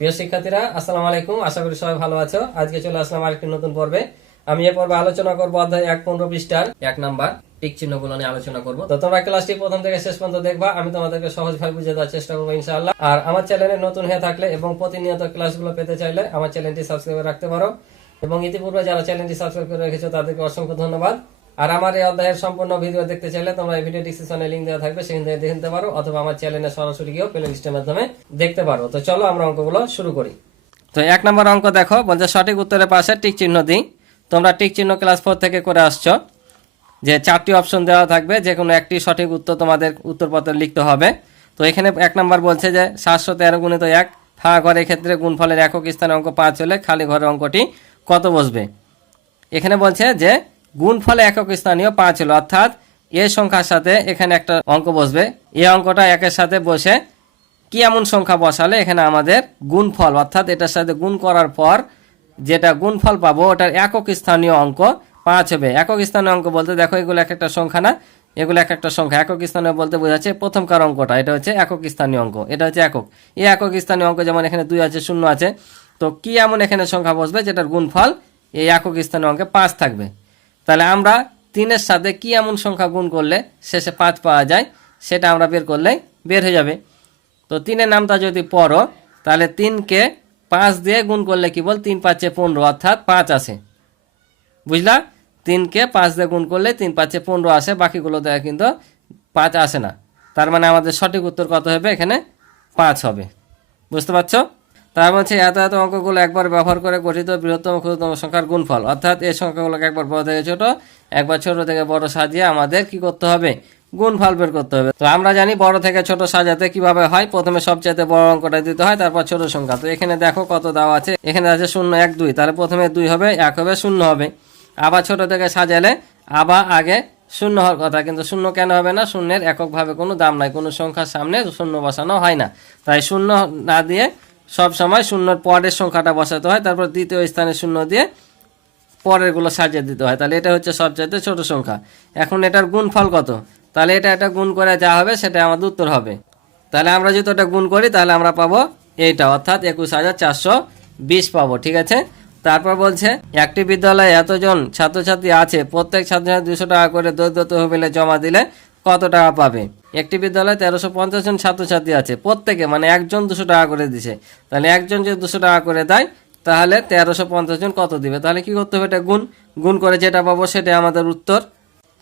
প্রিয় শিক্ষার্থীরা, আসসালামু আলাইকুম। আশা করি সবাই ভালো আছো। আজকে চলে আসলাম আরেকটি নতুন পর্বে। আমি এই পর্বে আলোচনা করবো অধ্যায় 1.15 পৃষ্ঠার 1 নাম্বার টিক চিহ্নগুলো নিয়ে আলোচনা করবো। তো তোমরা ক্লাসটি প্রথম থেকে শেষ পর্যন্ত দেখবা। আমি তোমাদেরকে সহজভাবে বুঝিয়ে দেওয়ার চেষ্টা করবো ইনশাআল্লাহ। আর আমার চ্যানেলে নতুন হয়ে থাকলে এবং প্রতিনিয়ত ক্লাসগুলো পেতে চাইলে আমার চ্যানেলটি সাবস্ক্রাইব করে রাখতে পারো। এবং ইতিপূর্বে যারা চ্যানেলটি সাবস্ক্রাইব করে রেখেছো তাদেরকে অসংখ্য ধন্যবাদ। আর আমার এই অধ্যায়ের সম্পূর্ণ ভিডিও দেখতে চাইলে তোমরা এই ভিডিও ডিসক্রিপশনে লিংক দেওয়া থাকবে, সেখান থেকে দেখে নিতে পারো, অথবা আমার চ্যানেলে সরাসরি গিয়েও প্লে লিস্টের মাধ্যমে দেখতে পারো। তো চলো আমরা অঙ্কগুলো শুরু করি। তো 1 নম্বর অঙ্ক দেখো, বলছে সঠিক উত্তরের পাশে টিক চিহ্ন দিই। তোমরা টিক চিহ্ন ক্লাস 4 থেকে করে আসছো, যে 4টি অপশন দেওয়া থাকবে, যে কোনো একটি সঠিক উত্তর তোমাদের উত্তরপত্রে লিখতে হবে। তো এখানে 1 নম্বর বলছে যে 713 গুণিত 1 ফাঁকা ঘরের ক্ষেত্রে গুণফলের একক স্থানে অঙ্ক 5 হলে খালি ঘরের অঙ্কটি কত বসবে। এখানে বলছে যে গুণফলে একক স্থানীয় 5 হলো, অর্থাৎ এ সংখ্যার সাথে এখানে একটা অঙ্ক বসবে। এই অঙ্কটা একের সাথে বসে কি এমন সংখ্যা বসালে এখানে আমাদের গুণফল, অর্থাৎ এটার সাথে গুণ করার পর যেটা গুণফল পাবো ওটার একক স্থানীয় অঙ্ক 5 হবে। একক স্থানীয় অঙ্ক বলতে দেখো এগুলো এক একটা সংখ্যা না, এগুলো এক একটা সংখ্যা। একক স্থানীয় বলতে বোঝাচ্ছে প্রথমকার অঙ্কটা, এটা হচ্ছে একক স্থানীয় অঙ্ক, এটা হচ্ছে একক। এই একক স্থানীয় অঙ্ক যেমন এখানে 2 আছে, 0 আছে, তো কি এমন এখানে সংখ্যা বসবে যেটার গুণফল এই একক স্থানীয় অঙ্কে 5 থাকবে। তাহলে আমরা 3-এর সাথে কি এমন সংখ্যা গুণ করলে শেষে 5 পাওয়া যায় সেটা আমরা বের করলেই বের হয়ে যাবে। তো 3-এর নামটা যদি পড়ো তাহলে 3কে 5 দিয়ে গুণ করলে কি বল 3 5 15, অর্থাৎ 5 আসে। বুঝলা, 3কে 5 দিয়ে গুণ করলে 3 5 15 আসে, বাকিগুলো দেয় কিন্তু 5 আসে না। তার মানে আমাদের সঠিক উত্তর কত হবে, এখানে 5 হবে। বুঝতে পারছো? তার মধ্যে এত এত অঙ্কগুলো একবার ব্যবহার করে গঠিত বৃহত্তম ক্ষুদ্রতম সংখ্যার গুণফল, অর্থাৎ এই সংখ্যাগুলোকে একবার বড় থেকে ছোট, একবার ছোট থেকে বড় সাজিয়ে আমাদের কি করতে হবে, গুণফল বের করতে হবে। তো আমরা জানি বড় থেকে ছোট সাজাতে কিভাবে হয়, প্রথমে সবচেয়ে বড় অঙ্কটা দিতে হয়, তারপর ছোট সংখ্যা। তো এখানে দেখো কত দেওয়া আছে, এখানে আছে 0 1 2, তাহলে প্রথমে 2 হবে, 1 হবে, 0 হবে। আবার ছোট থেকে সাজালে আবার আগে 0 হওয়ার কথা, কিন্তু 0 কেন হবে না, শূন্যের এককভাবে কোনো দাম নাই, কোনো সংখ্যার সামনে 0 বসানো হয় না। তাই 0 না দিয়ে সব সময় 0-র পরের সংখ্যাটা বসাতে হয়, তারপর দ্বিতীয় স্থানে 0 দিয়ে পরের গুলো সাজিয়ে দিতে হয়। তাহলে এটা হচ্ছে সবচাইতে ছোট সংখ্যা। এখন এটার গুণফল কত, তাহলে এটা গুণ করে যা হবে সেটা আমাদের উত্তর হবে। তাহলে আমরা যদি ওটা গুণ করি তাহলে আমরা পাবো এইটা, অর্থাৎ 21,420 পাবো। ঠিক আছে, তারপর বলছে একটি বিদ্যালয়ে এতজন ছাত্রছাত্রী আছে, প্রত্যেক ছাত্রছাত্রী 200 টাকা করে দরিদ্র তহবিলে জমা দিলে কত টাকা পাবে। একটি বিদ্যালয়ে 1350 জন ছাত্রছাত্রী আছে, প্রত্যেকে মানে একজন 200 টাকা করে দিছে। তাহলে একজন যদি 200 টাকা করে দেয় তাহলে 1350 জন কত দিবে, তাহলে কি করতে হবে, এটা গুণ করে যেটা পাবো সেটা আমাদের উত্তর।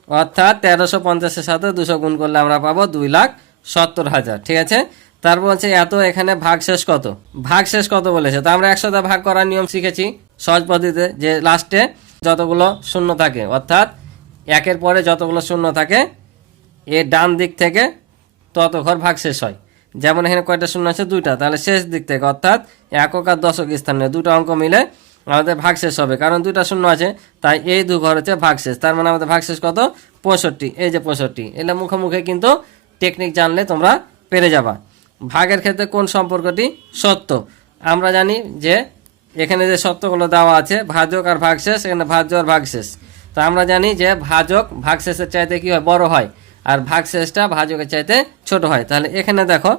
অর্থাৎ 1350-এর সাথে 200 গুণ করলে আমরা পাবো 2,70,000। ঠিক আছে, তারপর হচ্ছে এত, এখানে ভাগশেষ কত, ভাগশেষ কত বলেছে। তো আমরা 100 দিয়ে ভাগ করার নিয়ম শিখেছি সহজ পদ্ধতিতে, যে লাস্টে যতগুলো শূন্য থাকে, অর্থাৎ 1-এর পরে যতগুলো শূন্য থাকে এর ডান দিক থেকে তত ঘর ভাগশেষ হয়। যেমন এখানে কয়টা শূন্য আছে, 2টা, তাহলে শেষ দিক থেকে অর্থাৎ একক আর দশক স্থানে 2টা অঙ্ক মিলে আমাদের ভাগশেষ হবে, কারণ 2টা শূন্য আছে, তাই এই 2 ঘর হচ্ছে ভাগশেষ। তার মানে আমাদের ভাগশেষ কত, 65। এই যে 65, এটা মুখে মুখে কিন্তু টেকনিক জানলে তোমরা পেরে যাবা। ভাগের ক্ষেত্রে কোন সম্পর্কটি সত্য, আমরা জানি যে এখানে যে সত্যগুলো দেওয়া আছে ভাজক আর ভাগশেষ, এখানে ভাজ্য আর ভাগশেষ। তো আমরা জানি যে ভাজক ভাগশেষের চাইতে কি হয়, বড় হয়, আর ভাগশেষটা ভাজকের চাইতে ছোট হয়। তাহলে এখানে দেখো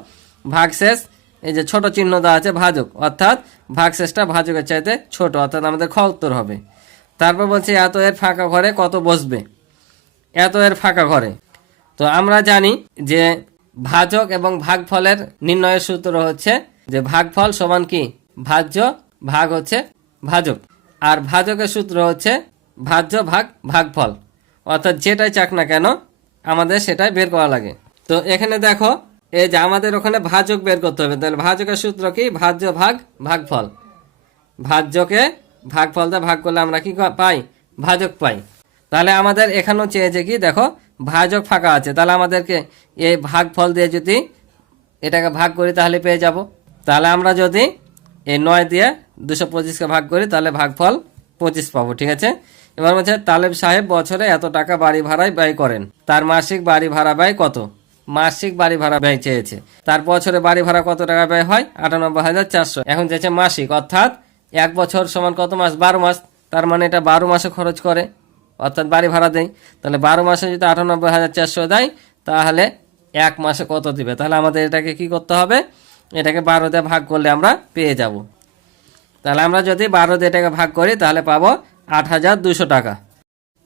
ভাগশেষ এই যে ছোট চিহ্ন দেওয়া আছে ভাজক, অর্থাৎ ভাগশেষটা ভাজকের চাইতে ছোট, অর্থাৎ আমাদের খ উত্তর হবে। তারপর বলছি এত এর ফাঁকা ঘরে কত বসবে, এত এর ফাঁকা ঘরে। তো আমরা জানি যে ভাজক এবং ভাগফলের নির্ণয়ের সূত্র হচ্ছে যে ভাগফল সমান কি ভাজ্য, ভাগ হচ্ছে ভাজক, আর ভাজকের সূত্র হচ্ছে ভাজ্য ভাগ ভাগফল, অর্থাৎ যেটাই চাক না কেন আমাদের সেটাই বের করা লাগে। তো এখানে দেখো এই যে আমাদের ওখানে ভাজক বের করতে হবে, তাহলে ভাজকের সূত্র কি ভাজ্য ভাগ ভাগফল, ভাজ্যকে ভাগফল দিয়ে ভাগ করলে আমরা কি পাই, ভাজক পাই। তাহলে আমাদের এখানেও চেয়েছে কি দেখো ভাজক ফাঁকা আছে, তাহলে আমাদেরকে এই ভাগফল দিয়ে যদি এটাকে ভাগ করি তাহলে পেয়ে যাব। তাহলে আমরা যদি এই 9 দিয়ে 225-কে ভাগ করি তাহলে ভাগফল 25 পাবো। ঠিক আছে, এবার বলছে তালেব সাহেব বছরে এত টাকা বাড়ি ভাড়ায় ব্যয় করেন, তার মাসিক বাড়ি ভাড়া ব্যয় কত, মাসিক বাড়ি ভাড়া ব্যয় চেয়েছে, তার বছরে বাড়ি ভাড়া কত টাকা ব্যয় হয় 98,400। এখন চেয়েছে মাসিক, অর্থাৎ 1 বছর সমান কত মাস, 12 মাস, তার মানে এটা 12 মাসে খরচ করে, অর্থাৎ বাড়ি ভাড়া দেয়। তাহলে 12 মাসে যদি 98,400 দেয় তাহলে 1 মাসে কত দিবে, তাহলে আমাদের এটাকে কি করতে হবে, এটাকে 12 দিয়ে ভাগ করলে আমরা পেয়ে যাব। তাহলে আমরা যদি 12 দিয়ে এটাকে ভাগ করি তাহলে পাবো 8,200 টাকা।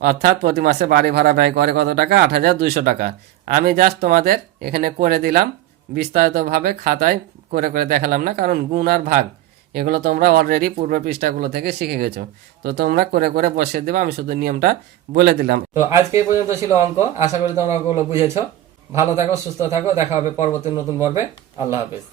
অর্থাৎ প্রতি মাসে বাড়ি ভাড়া ব্যয় করে কত টাকা? 8,200 টাকা। আমি জাস্ট তোমাদের এখানে করে দিলাম, বিস্তারিতভাবে খাতায় করে করে দেখালাম না, কারণ গুণ আর ভাগ এগুলো তোমরা অলরেডি পূর্বের পৃষ্ঠাগুলো থেকে শিখে গেছো। তো তোমরা করে করে বসিয়ে দেবে, আমি শুধু নিয়মটা বলে দিলাম। তো আজকে এই পর্যন্ত ছিল অঙ্ক। আশা করি তোমরা অঙ্কগুলো বুঝেছো। ভালো থাকো, সুস্থ থাকো, দেখা হবে পরবর্তী নতুন পর্বে। আল্লাহ হাফেজ।